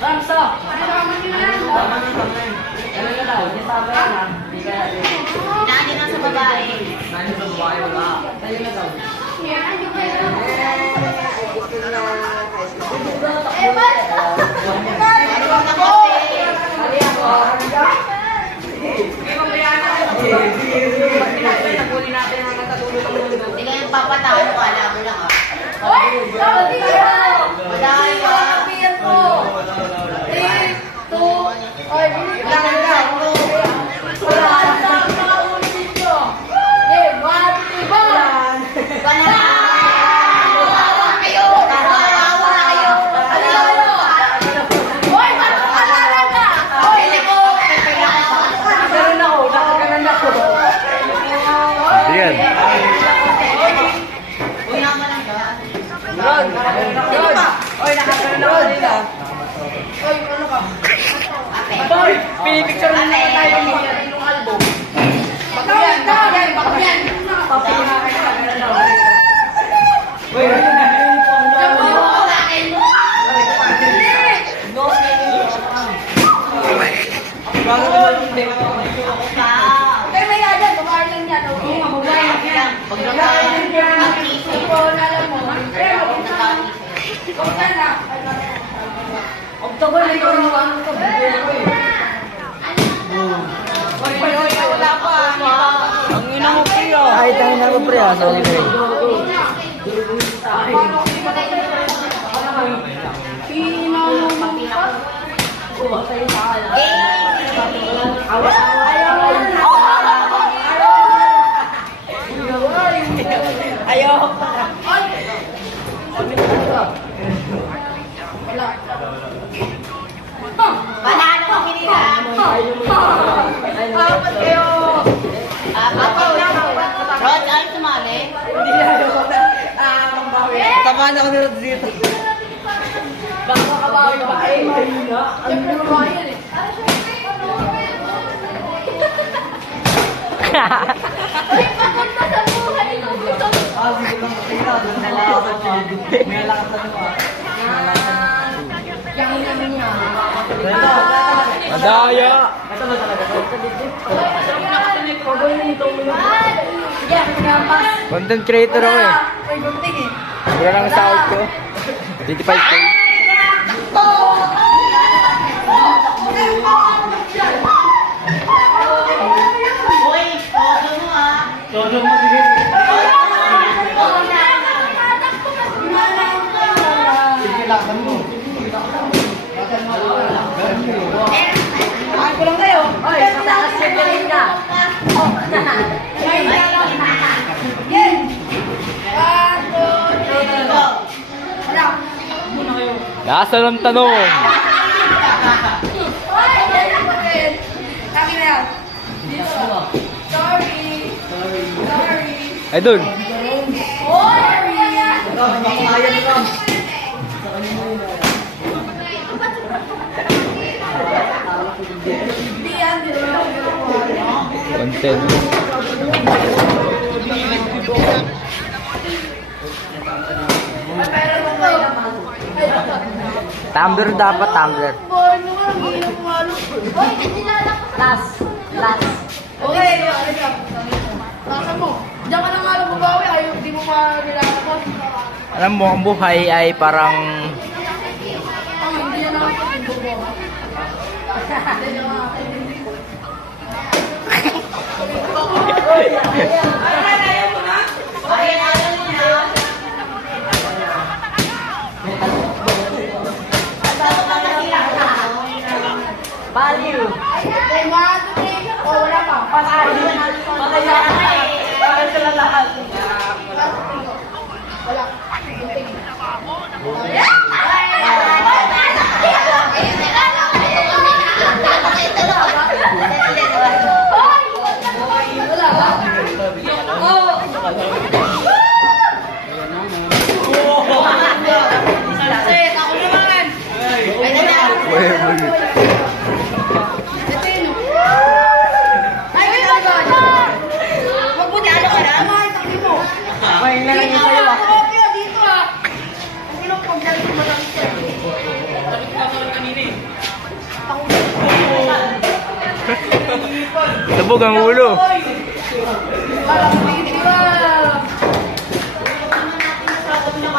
Ramso! Ano na daw? Yung tama yan ha? Hindi kaya rin. Nani na sa babae. Nani sa babae wala. Tayo na daw. Hindi kaya papatalo ka lang. Wala ka. Hoy! Sabi ka! Madami ka. Sabihan mo! 3, 2, ay, Lang lang. wala lang mga ulit nyo. Eh, mati ba? Wala. Wawa kayo. Wawa kayo. Ano kayo? Hoy, ba't kalala ka? Hoy, Pili ko. Pipila ko. Nakaganan ako. Nakaganan ako. Ayan. Una ka lang ka. Ron! Ron! Oy, nakaganan ako nila. hoy, ano ka? Ate. Boy! Pinipicture na naman tayo yung album. Bakyan, bakyan, bakyan. Tapos na kayo nakaganan ako. Uy! Oo, akin. Bago ko lang hindi. Eh, may adan, babae lang yan. Okay? Pag nakain ang isip. Kung alam mo, eh, mag-isa. Kung na. October na ikaw yung ano ko. Wala pa. Ang ina mo priyo. Ay, tayo na ko pre. Sorry pre. Ayaw. Panalo ko kinilang. Apat kayo. Rod, ay sumali. Hindi na ako. Mambawi. Tamaan ako nila dito. Baka makabawi pa. Ay, mahina. Siyempre, babae yan eh. Ay, papunta sa buhay ko. Gusto mo. Sige lang. May lakas na ito. Yang naman niya. Madaya. Ito ba talaga? Yan, ngapas. Content creator ako eh. May gunting eh. Wala lang ang sahod ko. 25K. Uy, todo mo ah. Todo mo, sige. Sige, lakan mo. Ay, kulang tayo. Ay, mataas siya galing ka. Yan. 1, 2, 3, go. Wala. Nasa ng tanong. Ay, yan ang bakit. Sabi na yan. Sorry. Sorry. Ay, dun. Sorry. Ayan lang. Hindi yan, di naman. Content. Tumbler dapat, tumbler. Boy, mo nga, nag-iinom nga. Hoy, kinilala ko sa... Last. Okay, alis ka. Nasa mo. Diyan ka na nga lang babawi. Ayaw, di mo makilala ko. Alam mo, ang buhay ay parang... Ang hindi yan ako yung babawi. Hindi yan ako. Baliw. Okay, 1, 2, 3. Oh, wala pa. Patay. Patay na. Patay sila lahat. Wala. May nalang yung sa'yo ah. Dito ah. Ang inom ko. pag galing mo lang siya. Sabog ang ulo. Parang hindi ba?